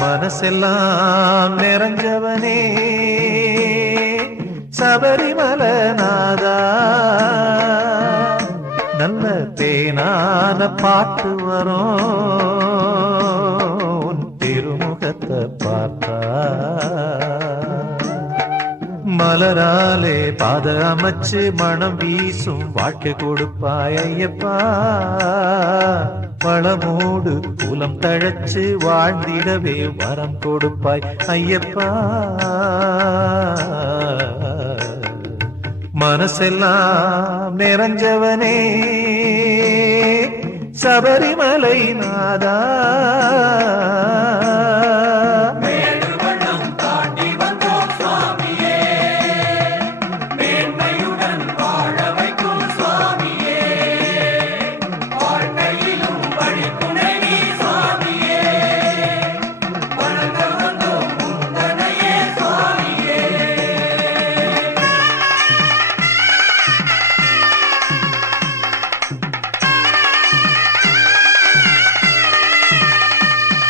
மனசெல்லாம் நிறைஞ்சவனே சபரிமலநாதா, நல்ல தேனான பாட்டு வரும் உன் திருமுகத்தை பார்த்தா. மலராலே பாத அமைச்சு மனம் வீசும் வாழ்க்கை கொடுப்பாய் ஐயப்பா. பழமோடு குலம் தழைச்சு வாழ்ந்திடவே வரம் கொடுப்பாய் ஐயப்பா. மனசெல்லாம் நிறைஞ்சவனே சபரிமலை நாதா.